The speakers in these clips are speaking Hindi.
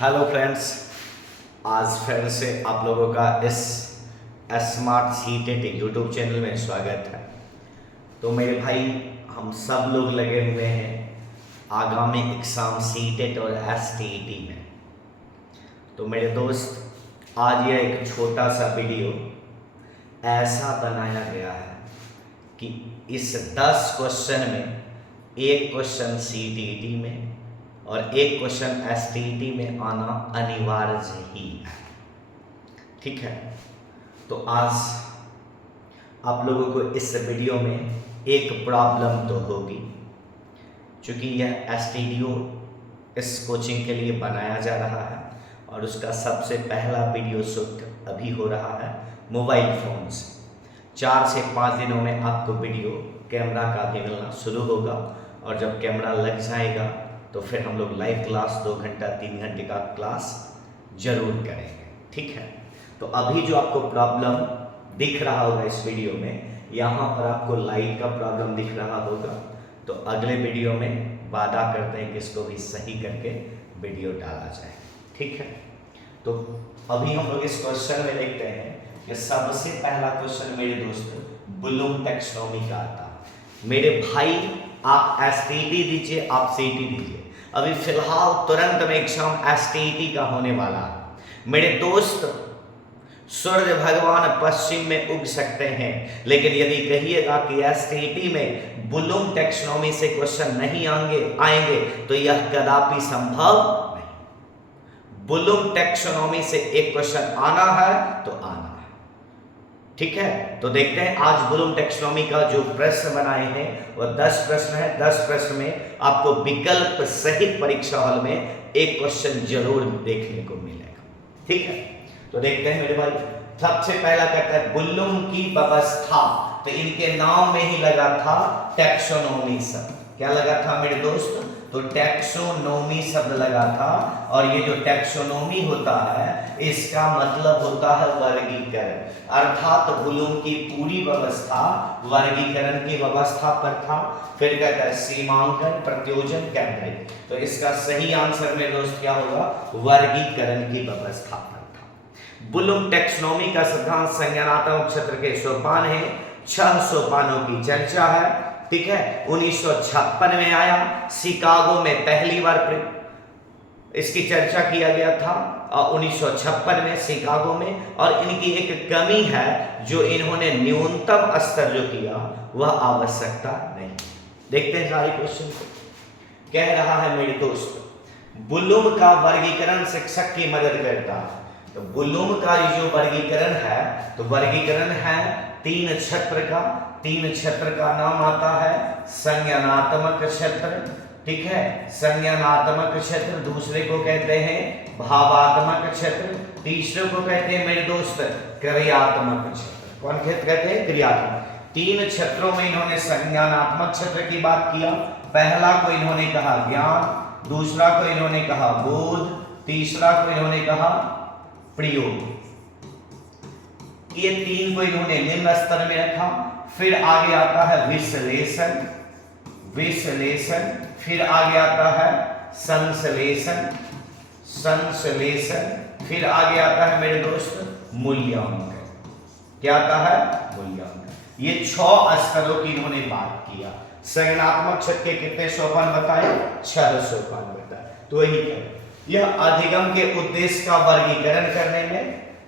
हेलो फ्रेंड्स, आज फिर से आप लोगों का इस स्मार्ट सीटेट यूट्यूब चैनल में स्वागत है। तो मेरे भाई, हम सब लोग लगे हुए हैं आगामी एग्ज़ाम सीटेट और एसटीईटी में। तो मेरे दोस्त, आज यह एक छोटा सा वीडियो ऐसा बनाया गया है कि इस 10 क्वेश्चन में एक क्वेश्चन सीटीईटी में और एक क्वेश्चन एसटीईटी में आना अनिवार्य ही है। ठीक है, तो आज आप लोगों को इस वीडियो में एक प्रॉब्लम तो होगी, क्योंकि यह एसटीडीओ इस कोचिंग के लिए बनाया जा रहा है और उसका सबसे पहला वीडियो शूट अभी हो रहा है मोबाइल फ़ोन से। 4 से 5 दिनों में आपको वीडियो कैमरा का भी मिलना शुरू होगा और जब कैमरा लग जाएगा तो फिर हम लोग लाइव क्लास 2 घंटा 3 घंटे का क्लास जरूर करेंगे। ठीक है, तो अभी जो आपको प्रॉब्लम दिख रहा होगा इस वीडियो में, यहाँ पर आपको लाइट का प्रॉब्लम दिख रहा होगा। तो अगले वीडियो में वादा करते हैं कि इसको भी सही करके वीडियो डाला जाए। ठीक है, तो अभी हम लोग इस क्वेश्चन में देखते हैं कि सबसे पहला क्वेश्चन मेरे दोस्त ब्लूम टैक्सोनॉमी का आता है। मेरे भाई, आप एसटीईटी दीजिए, आप सीटी दीजिए। अभी फिलहाल तुरंत में एग्जाम एसटीईटी का होने वाला है। मेरे दोस्त, सूर्य भगवान पश्चिम में उग सकते हैं, लेकिन यदि कहिएगा कि एसटीईटी में ब्लूम टैक्सोनॉमी से क्वेश्चन नहीं आएंगे तो यह कदापि संभव नहीं। ब्लूम टैक्सोनॉमी से एक क्वेश्चन आना है तो आना है। ठीक है, तो देखते हैं आज ब्लूम टैक्सोनॉमी का जो प्रश्न बनाए हैं वह 10 प्रश्न है। 10 प्रश्न में आपको विकल्प सहित परीक्षा हॉल में एक क्वेश्चन जरूर देखने को मिलेगा। ठीक है, तो देखते हैं मेरे भाई। सबसे पहला कहता है ब्लूम की व्यवस्था, तो इनके नाम में ही लगा था टैक्सोनॉमी शब्द। क्या लगा था मेरे दोस्त? तो टैक्सोनॉमी शब्द लगा था। और ये जो टैक्सोनॉमी होता है इसका मतलब होता है वर्गीकरण, अर्थात ब्लूम की पूरी व्यवस्था वर्गीकरण की व्यवस्था पर था। फिर कहता है सीमांकन, प्रत्योजन, केंद्रित। तो इसका सही आंसर मेरे दोस्त क्या होगा? वर्गीकरण की व्यवस्था पर था। ब्लूम टैक्सोनॉमी का सिद्धांत संज्ञानात्मक क्षेत्र के सोपान है। 6 सोपानों की चर्चा है। ठीक है, 1956 में आया, शिकागो में पहली बार इसकी चर्चा किया गया था 1956 में शिकागो में। और इनकी एक कमी है, जो इन्होंने न्यूनतम स्तर जो किया वह आवश्यकता नहीं। देखते हैं सारे क्वेश्चन को। कह रहा है मेरे दोस्त, ब्लूम का वर्गीकरण शिक्षक की मदद करता है। तो ब्लूम का जो वर्गीकरण है, तो वर्गीकरण है 3 क्षेत्र का। 3 क्षेत्र का नाम आता है संज्ञानात्मक क्षेत्र। ठीक है, संज्ञानात्मक क्षेत्र। दूसरे को कहते हैं भावात्मक क्षेत्र। तीसरे को कहते हैं मेरे दोस्त क्रियात्मक क्षेत्र। कौन क्षेत्र कहते हैं? क्रियात्मक। 3 क्षेत्रों में इन्होंने संज्ञानात्मक क्षेत्र की बात किया। पहला को इन्होंने कहा ज्ञान, दूसरा को इन्होंने कहा बोध, तीसरा को इन्होंने कहा प्रयोग। ये 3 को इन्होंने निम्न स्तर में रखा। फिर आगे आता है विश्लेषण, विश्लेषण। फिर आगे आता है संश्लेषण, संश्लेषण। फिर आगे आता है मेरे दोस्त मूल्यांकन। क्या आता है? मूल्यांकन। ये 6 स्तरों की इन्होंने बात किया। संज्ञानात्मक क्षेत्र के कितने सोपान बताए? 6 सोपान बताए। तो वही करें, यह अधिगम के उद्देश्य का वर्गीकरण करने में,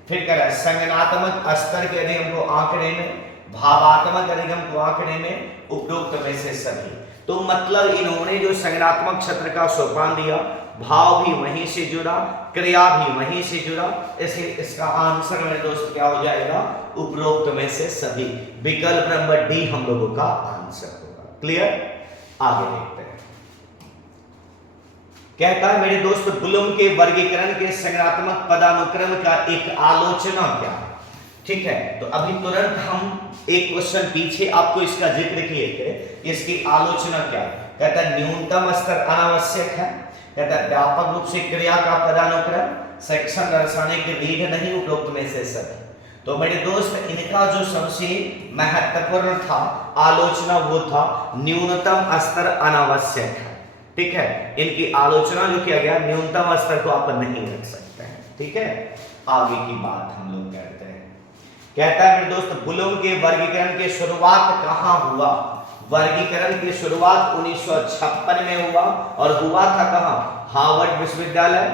फिर कह रहा है संज्ञानात्मक स्तर के अधिगम को आंकने में, भावात्मक अधिगम को आंकने में, उपरोक्त में से सभी। तो मतलब इन्होंने जो संज्ञानात्मक क्षेत्र का सोपान दिया, भाव भी वहीं से जुड़ा, क्रिया भी वहीं से जुड़ा, इसका आंसर मेरे दोस्त क्या हो जाएगा? उपरोक्त में से सभी। विकल्प नंबर डी हम लोगों का आंसर होगा। क्लियर? आगे देखते हैं। कहता है मेरे दोस्त, ब्लूम के वर्गीकरण के संज्ञानात्मक पदानुक्रम का एक आलोचना क्या है? ठीक है, तो अभी तुरंत हम एक क्वेश्चन पीछे आपको इसका जिक्र किए थे, इसकी आलोचना क्या है? कहता है न्यूनतम स्तर अनावश्यक है। कहता है व्यापक रूप से क्रिया का पदानुक्रम, सेक्शन दर्शाने के रीढ़ नहीं, उपरोक्त में से सभी। तो मेरे दोस्त, इनका जो सबसे महत्वपूर्ण था आलोचना वो था न्यूनतम स्तर अनावश्यक है। ठीक है, इनकी आलोचना जो किया गया न्यूनतम स्तर को आप नहीं रख सकते हैं। ठीक है, आगे की बात हम लोग करते हैं। कहता है मेरे दोस्त, ब्लूम के वर्गीकरण की शुरुआत कहाँ हुआ? वर्गीकरण की शुरुआत 1956 में हुआ और हुआ था कहाँ? हार्वर्ड विश्वविद्यालय,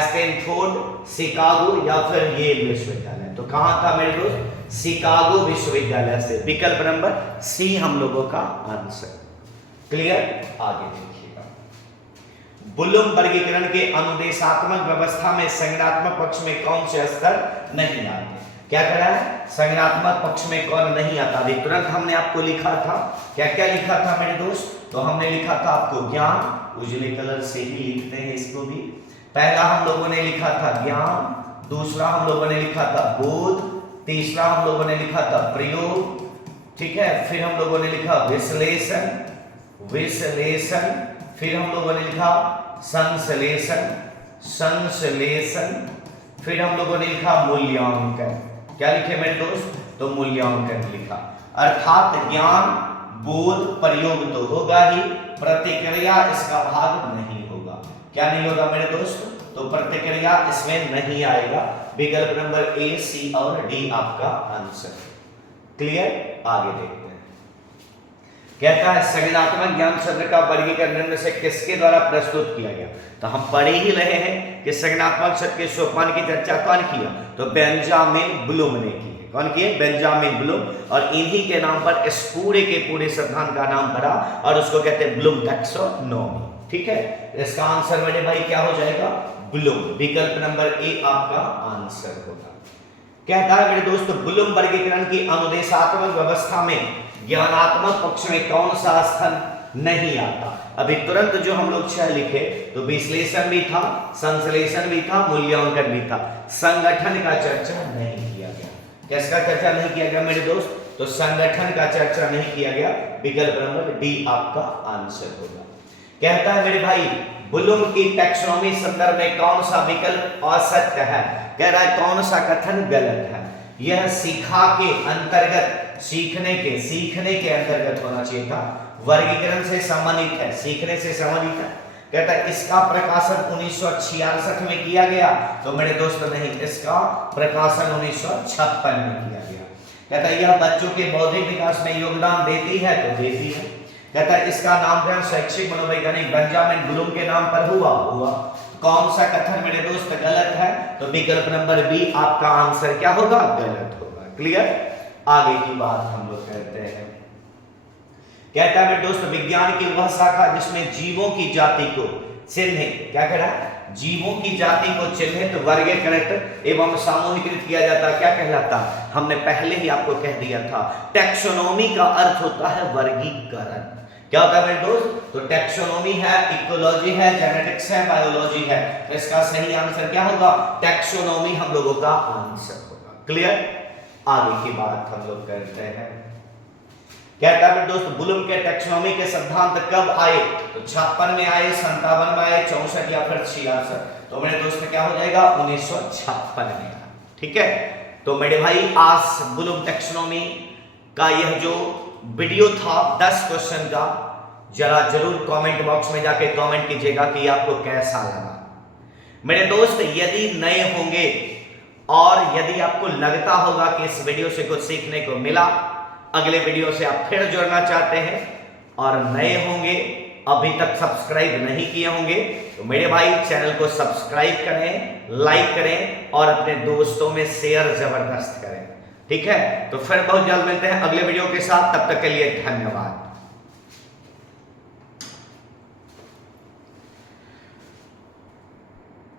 स्टैनफोर्ड, शिकागो या फिर येल विश्वविद्यालय। तो कहां था मेरे दोस्त? शिकागो विश्वविद्यालय से। विकल्प नंबर सी हम लोगों का आंसर। क्लियर? आगे देखिएगा, ब्लूम वर्गीकरण के अनुदेशात्मक व्यवस्था में संज्ञानात्मक पक्ष में कौन से स्तर नहीं आते? क्या कह रहा है? संज्ञानात्मक पक्ष में कौन नहीं आता? अभी तुरंत हमने आपको लिखा था, क्या क्या लिखा था मेरे दोस्त? तो हमने लिखा था आपको ज्ञान, उजले कलर से ही लिखते हैं इसको भी। पहला हम लोगों ने लिखा था ज्ञान, दूसरा हम लोगों ने लिखा था बोध, तीसरा हम लोगों ने लिखा था प्रयोग, ठीक है, फिर हम लोगों ने लिखा विश्लेषण, फिर हम लोगों ने लिखा संश्लेषण, फिर हम लोगों ने लिखा मूल्यांकन। क्या लिखे मेरे दोस्त? तो मूल्यांकन लिखा। अर्थात ज्ञान, बोध, प्रयोग तो होगा ही, प्रतिक्रिया इसका भाग नहीं होगा। क्या नहीं होगा मेरे दोस्त? तो प्रतिक्रिया इसमें नहीं आएगा। विकल्प नंबर ए, सी और डी आपका आंसर। क्लियर? आगे देखते हैं। कहता है संज्ञानात्मक ज्ञान शब्द का वर्गीकरण निम्न से किसके द्वारा प्रस्तुत किया गया? तो हम पढ़ ही रहे हैं कि संज्ञानात्मक शब्द के सोपान की चर्चा कौन किया? तो बेंजामिन ब्लूम ने की। कौन किए? Benjamin Bloom. और इन्हीं के नाम पर इस पूरे के पूरे सिद्धांत का नाम पड़ा और उसको कहते हैं ब्लूम टैक्सोनॉमी। ठीक है, इसका आंसर मेरे भाई क्या हो जाएगा? ब्लूम। विकल्प नंबर ए आपका आंसर होगा। कहता है मेरे दोस्त, ब्लूम वर्गीकरण की अनुदेशात्मक व्यवस्था में ज्ञानात्मक पक्ष में कौन सा स्थान नहीं आता? अभी तुरंत जो हम लोग 6 लिखे, तो विश्लेषण भी था, संश्लेषण भी था, मूल्यांकन भी था। संगठन का चर्चा नहीं किया गया। किसका चर्चा नहीं किया गया मेरे दोस्त? तो संगठन का चर्चा नहीं किया गया। विकल्प नंबर डी आपका आंसर होगा। कहता है मेरे भाई, ब्लूम की टैक्सोनॉमी संदर्भ में कौन सा विकल्प असत्य है? कह रहा है कौन सा कथन गलत है? यह सीखा के अंतर्गत, सीखने के अंतर्गत होना चाहिए था। वर्गीकरण से संबंधित है, सीखने से संबंधित है। कहता है इसका प्रकाशन 1966 में किया गया। तो मेरे दोस्त नहीं, इसका प्रकाशन 1956 में किया गया। कहता है यह बच्चों के बौद्धिक विकास में योगदान देती है। तो देती है। कहता है इसका नामकरण शैक्षिक मनोवैज्ञानिक बेंजामिन ब्लूम के नाम पर हुआ। कौन सा कथन मेरे दोस्त गलत है? तो विकल्प नंबर बी आपका आंसर क्या होगा? गलत होगा। क्लियर? आगे की बात हम लोग करते हैं। कहता है मेरे दोस्त, विज्ञान की वह शाखा जिसमें जीवों की जाति को चिन्हित, क्या कह रहा है? जीवों की जाति को चिन्हित, वर्गीकृत एवं सामूहिकृत किया जाता, क्या कहलाता? हमने पहले ही आपको कह दिया था, टैक्सोनॉमी का अर्थ होता है वर्गीकरण। क्या होता है मेरे दोस्त? तो टैक्सोनॉमी है, इकोलॉजी है, जेनेटिक्स है, बायोलॉजी है। तो इसका सही आंसर क्या होगा? टैक्सोनॉमी हम लोगों का आंसर होगा। क्लियर? आगे की बात हम लोग करते हैं। कहता है दोस्त, ब्लूम के टैक्सोनॉमी के सिद्धांत कब आए? तो 56 में आए, 57 में आए, 64 या फिर 66। तो मेरे दोस्त क्या हो जाएगा? 1956 में। ठीक है, तो मेरे भाई आज ब्लूम टैक्सोनॉमी का यह जो वीडियो था 10 क्वेश्चन का, जरा जरूर कमेंट बॉक्स में जाके कमेंट कीजिएगा कि आपको कैसा लगा। मेरे दोस्त यदि नए होंगे और यदि आपको लगता होगा कि इस वीडियो से कुछ सीखने को मिला, अगले वीडियो से आप फिर जुड़ना चाहते हैं और नए होंगे, अभी तक सब्सक्राइब नहीं किए होंगे, तो मेरे भाई चैनल को सब्सक्राइब करें, लाइक करें और अपने दोस्तों में शेयर जबरदस्त करें। ठीक है, तो फिर बहुत जल्द मिलते हैं अगले वीडियो के साथ। तब तक के लिए धन्यवाद।